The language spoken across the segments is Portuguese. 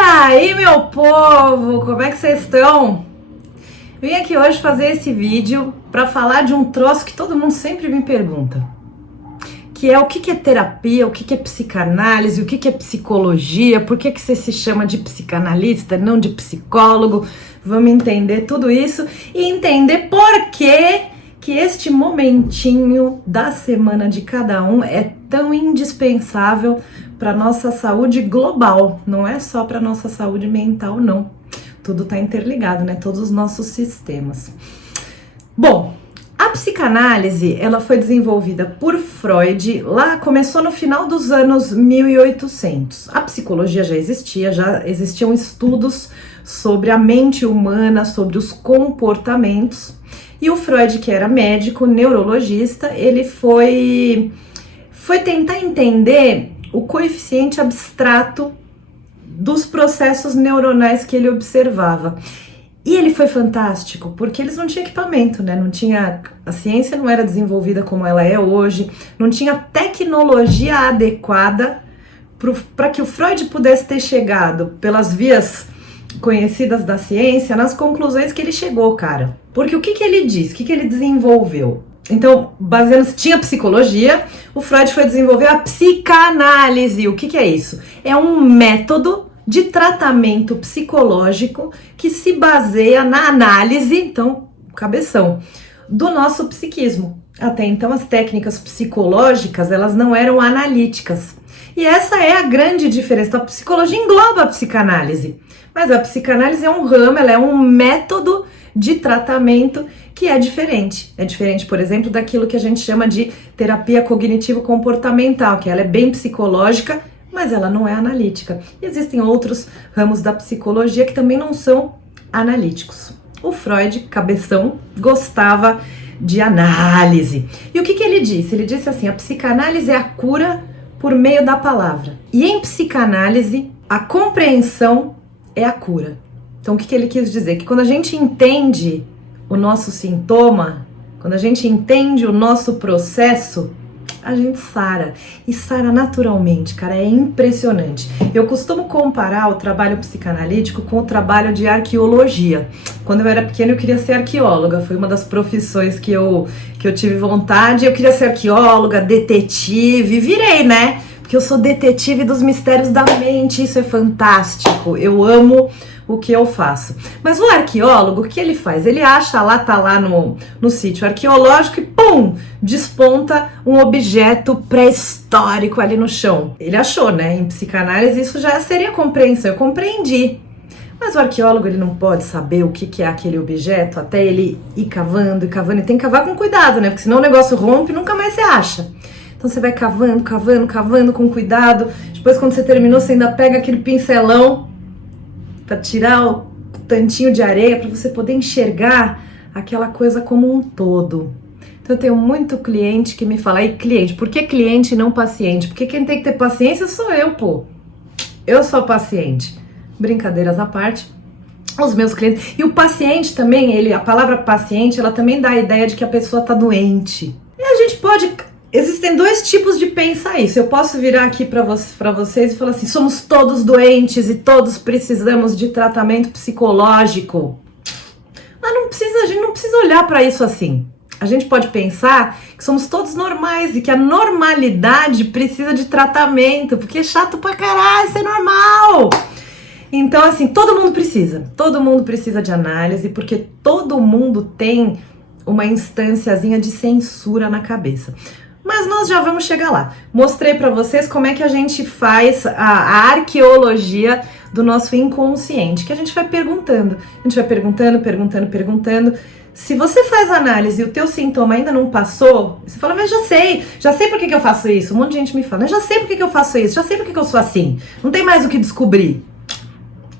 aí, meu povo, como é que vocês estão? Vim aqui hoje fazer esse vídeo para falar de um troço que todo mundo sempre me pergunta, que é o que é terapia, o que é psicanálise, o que é psicologia, por que você se chama de psicanalista, não de psicólogo. Vamos entender tudo isso e entender por que este momentinho da semana de cada um é tão indispensável para nossa saúde global, não é só para nossa saúde mental, não. Tudo está interligado, né? Todos os nossos sistemas. Bom, a psicanálise, ela foi desenvolvida por Freud, lá começou no final dos anos 1800. A psicologia já existiam estudos sobre a mente humana, sobre os comportamentos. E o Freud, que era médico, neurologista, ele foi tentar entender o coeficiente abstrato dos processos neuronais que ele observava. E ele foi fantástico, porque eles não tinham equipamento, né? A ciência não era desenvolvida como ela é hoje, não tinha tecnologia adequada para que o Freud pudesse ter chegado pelas vias conhecidas da ciência nas conclusões que ele chegou, cara. Porque o que ele disse? O que ele desenvolveu? Então, baseando-se, tinha psicologia, o Freud foi desenvolver a psicanálise. O que é isso? É um método de tratamento psicológico que se baseia na análise, então, cabeção, do nosso psiquismo. Até então, as técnicas psicológicas, elas não eram analíticas. E essa é a grande diferença. A psicologia engloba a psicanálise, mas a psicanálise é um ramo, ela é um método de tratamento que é diferente. É diferente, por exemplo, daquilo que a gente chama de terapia cognitivo-comportamental, que ela é bem psicológica, mas ela não é analítica. E existem outros ramos da psicologia que também não são analíticos. O Freud, cabeção, gostava de análise. E o que ele disse? Ele disse assim, a psicanálise é a cura por meio da palavra. E em psicanálise, a compreensão é a cura. Então, o que ele quis dizer? Que quando a gente entende o nosso sintoma, quando a gente entende o nosso processo, a gente sara. E sara naturalmente, cara, é impressionante. Eu costumo comparar o trabalho psicanalítico com o trabalho de arqueologia. Quando eu era pequena, eu queria ser arqueóloga. Foi uma das profissões que eu tive vontade. Eu queria ser arqueóloga, detetive. Virei, né? Porque eu sou detetive dos mistérios da mente. Isso é fantástico. Eu amo o que eu faço. Mas o arqueólogo, o que ele faz? Ele acha lá, tá lá no sítio arqueológico e pum, desponta um objeto pré-histórico ali no chão. Ele achou, né? Em psicanálise isso já seria compreensão, eu compreendi. Mas o arqueólogo, ele não pode saber o que é aquele objeto até ele ir cavando e cavando. E tem que cavar com cuidado, né? Porque senão o negócio rompe e nunca mais você acha. Então você vai cavando, cavando, cavando com cuidado. Depois, quando você terminou, você ainda pega aquele pincelão para tirar o tantinho de areia, para você poder enxergar aquela coisa como um todo. Então eu tenho muito cliente que me fala, aí cliente, por que cliente e não paciente? Porque quem tem que ter paciência sou eu, pô. Eu sou a paciente. Brincadeiras à parte, os meus clientes. E o paciente também, a palavra paciente, ela também dá a ideia de que a pessoa tá doente. E a gente pode... Existem dois tipos de pensar isso. Eu posso virar aqui para vocês e falar assim, somos todos doentes e todos precisamos de tratamento psicológico. Mas a gente não precisa olhar para isso assim. A gente pode pensar que somos todos normais e que a normalidade precisa de tratamento, porque é chato pra caralho, isso é normal. Então, assim, todo mundo precisa de análise, porque todo mundo tem uma instânciazinha de censura na cabeça. Mas nós já vamos chegar lá. Mostrei para vocês como é que a gente faz a arqueologia do nosso inconsciente, que a gente vai perguntando. A gente vai perguntando. Se você faz análise e o teu sintoma ainda não passou, você fala, mas já sei por que eu faço isso. Um monte de gente me fala, já sei por que eu faço isso, já sei por que eu sou assim. Não tem mais o que descobrir.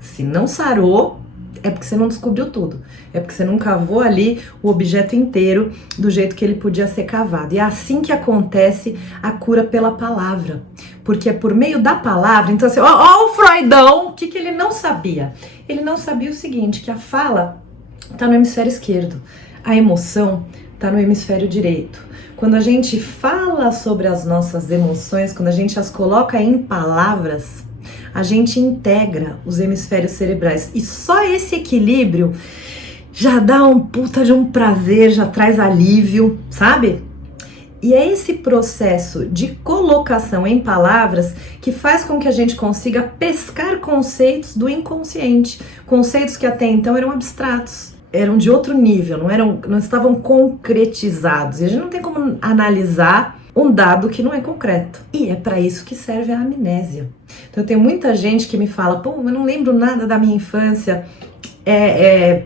Se não sarou, é porque você não descobriu tudo. É porque você não cavou ali o objeto inteiro do jeito que ele podia ser cavado. E é assim que acontece a cura pela palavra. Porque é por meio da palavra. Então assim, ó o Freudão, o que ele não sabia? Ele não sabia o seguinte, que a fala está no hemisfério esquerdo. A emoção está no hemisfério direito. Quando a gente fala sobre as nossas emoções, quando a gente as coloca em palavras, a gente integra os hemisférios cerebrais. E só esse equilíbrio já dá um puta de um prazer, já traz alívio, sabe? E é esse processo de colocação em palavras que faz com que a gente consiga pescar conceitos do inconsciente. Conceitos que até então eram abstratos, eram de outro nível, não estavam concretizados. E a gente não tem como analisar um dado que não é concreto. E é para isso que serve a amnésia. Então tem muita gente que me fala, pô, eu não lembro nada da minha infância. É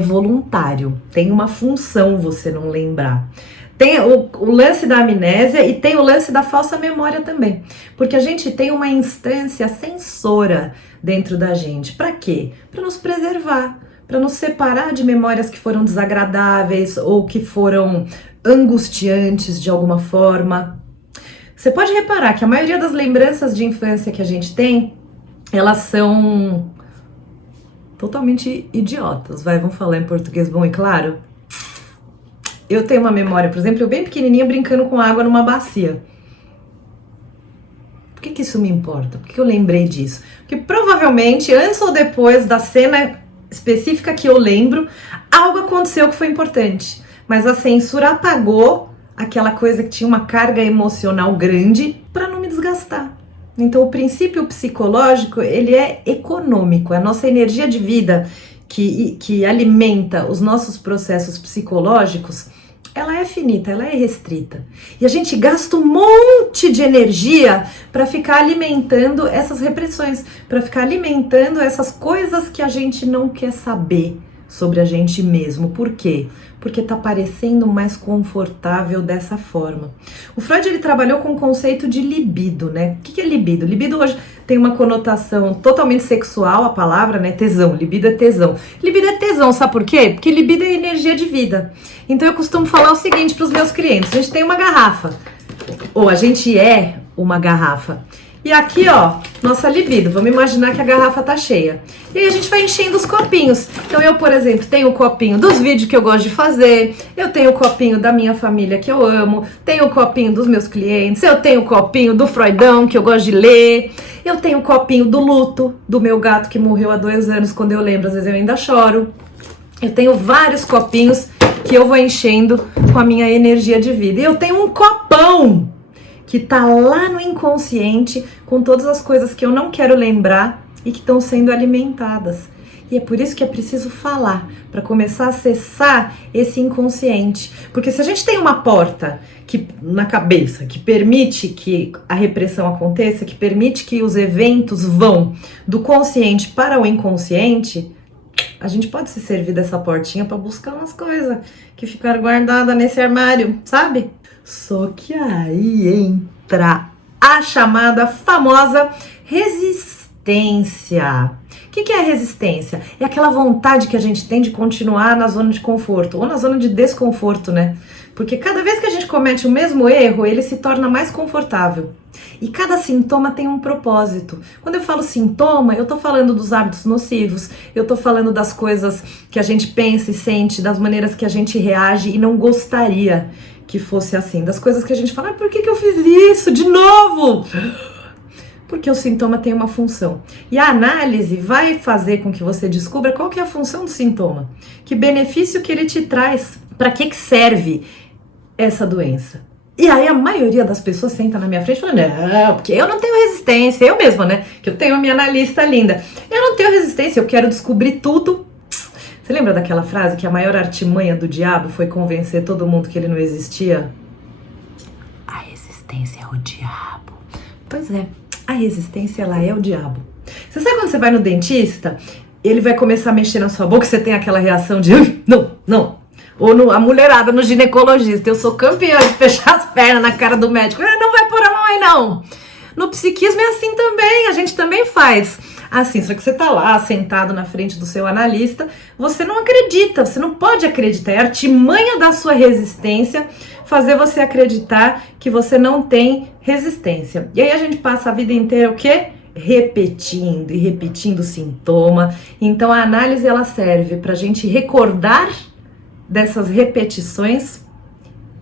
voluntário, tem uma função você não lembrar. Tem o lance da amnésia e tem o lance da falsa memória também. Porque a gente tem uma instância sensora dentro da gente. Para quê? Para nos preservar, para nos separar de memórias que foram desagradáveis ou que foram angustiantes de alguma forma. Você pode reparar que a maioria das lembranças de infância que a gente tem, elas são totalmente idiotas. Vamos falar em português bom e claro? Eu tenho uma memória, por exemplo, eu bem pequenininha brincando com água numa bacia. Por que isso me importa? Por que eu lembrei disso? Porque provavelmente, antes ou depois da cena específica que eu lembro, algo aconteceu que foi importante. Mas a censura apagou aquela coisa que tinha uma carga emocional grande para não me desgastar. Então o princípio psicológico, ele é econômico. A nossa energia de vida que alimenta os nossos processos psicológicos, ela é finita, ela é restrita. E a gente gasta um monte de energia para ficar alimentando essas repressões, para ficar alimentando essas coisas que a gente não quer saber sobre a gente mesmo. Por quê? Porque tá parecendo mais confortável dessa forma. O Freud, ele trabalhou com o conceito de libido, né? O que é libido? Libido hoje tem uma conotação totalmente sexual, a palavra, né? Tesão. Libido é tesão. Libido é tesão, sabe por quê? Porque libido é energia de vida. Então eu costumo falar o seguinte para os meus clientes: a gente tem uma garrafa, ou a gente é uma garrafa. E aqui, ó, nossa libido. Vamos imaginar que a garrafa tá cheia. E aí a gente vai enchendo os copinhos. Então eu, por exemplo, tenho o copinho dos vídeos que eu gosto de fazer. Eu tenho o copinho da minha família que eu amo. Tenho o copinho dos meus clientes. Eu tenho o copinho do Freudão que eu gosto de ler. Eu tenho o copinho do luto do meu gato que morreu há 2 anos. Quando eu lembro, às vezes eu ainda choro. Eu tenho vários copinhos que eu vou enchendo com a minha energia de vida. E eu tenho um copão que tá lá no inconsciente com todas as coisas que eu não quero lembrar e que estão sendo alimentadas. E é por isso que é preciso falar, para começar a acessar esse inconsciente. Porque se a gente tem uma porta na cabeça que permite que a repressão aconteça, que permite que os eventos vão do consciente para o inconsciente, a gente pode se servir dessa portinha para buscar umas coisas que ficaram guardadas nesse armário, sabe? Só que aí entra a chamada famosa resistência. O que é a resistência? É aquela vontade que a gente tem de continuar na zona de conforto ou na zona de desconforto, né? Porque cada vez que a gente comete o mesmo erro, ele se torna mais confortável. E cada sintoma tem um propósito. Quando eu falo sintoma, eu tô falando dos hábitos nocivos, eu tô falando das coisas que a gente pensa e sente, das maneiras que a gente reage e não gostaria que fosse assim, das coisas que a gente fala, por que eu fiz isso de novo? Porque o sintoma tem uma função. E a análise vai fazer com que você descubra qual que é a função do sintoma, que benefício que ele te traz, para que serve essa doença. E aí a maioria das pessoas senta na minha frente e fala, não, porque eu não tenho resistência, eu mesma, né, que eu tenho a minha analista linda, eu não tenho resistência, eu quero descobrir tudo. Você lembra daquela frase que a maior artimanha do diabo foi convencer todo mundo que ele não existia? A resistência é o diabo. Pois é, a resistência, ela é o diabo. Você sabe quando você vai no dentista, ele vai começar a mexer na sua boca e você tem aquela reação de não. Ou a mulherada no ginecologista, eu sou campeã de fechar as pernas na cara do médico. Não vai pôr a mão aí não. No psiquismo é assim também, a gente também faz assim, só que você tá lá sentado na frente do seu analista, você não acredita, você não pode acreditar, é a artimanha da sua resistência fazer você acreditar que você não tem resistência. E aí a gente passa a vida inteira o quê? Repetindo e repetindo o sintoma. Então a análise, ela serve pra gente recordar dessas repetições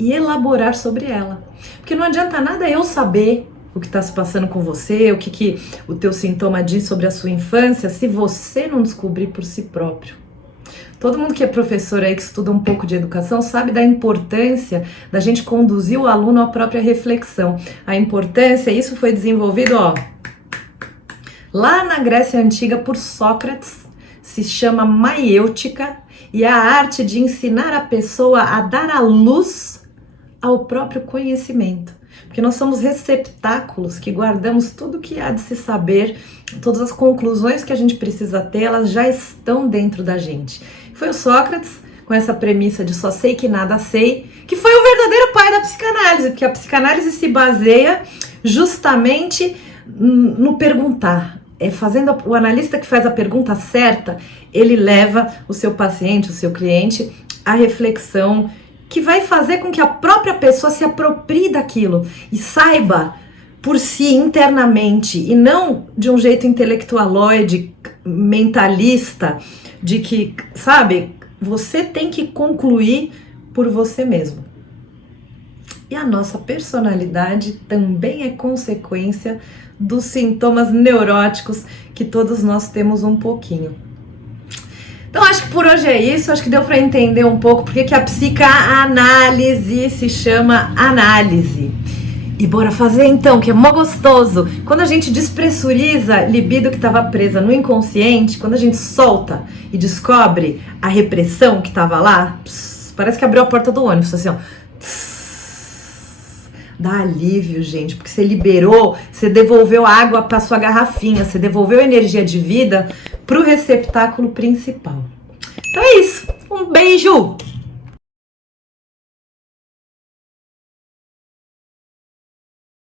e elaborar sobre ela. Porque não adianta nada eu saber o que está se passando com você, o que o teu sintoma diz sobre a sua infância, se você não descobrir por si próprio. Todo mundo que é professor aí, que estuda um pouco de educação, sabe da importância da gente conduzir o aluno à própria reflexão. A importância, isso foi desenvolvido, lá na Grécia Antiga por Sócrates, se chama maiêutica, e é a arte de ensinar a pessoa a dar a luz ao próprio conhecimento. Porque nós somos receptáculos que guardamos tudo que há de se saber, todas as conclusões que a gente precisa ter, elas já estão dentro da gente. Foi o Sócrates, com essa premissa de só sei que nada sei, que foi o verdadeiro pai da psicanálise, porque a psicanálise se baseia justamente no perguntar. Fazendo o analista que faz a pergunta certa, ele leva o seu paciente, o seu cliente, à reflexão que vai fazer com que a própria pessoa se aproprie daquilo e saiba por si internamente, e não de um jeito intelectualoide, mentalista, de que, sabe, você tem que concluir por você mesmo. E a nossa personalidade também é consequência dos sintomas neuróticos que todos nós temos um pouquinho. Então acho que por hoje é isso, acho que deu para entender um pouco porque que a psicanálise se chama análise. E bora fazer então, que é mó gostoso. Quando a gente despressuriza a libido que estava presa no inconsciente, quando a gente solta e descobre a repressão que estava lá, parece que abriu a porta do ônibus, assim, ó. Dá alívio, gente, porque você liberou, você devolveu água para sua garrafinha, você devolveu energia de vida para o receptáculo principal. Então é isso, um beijo!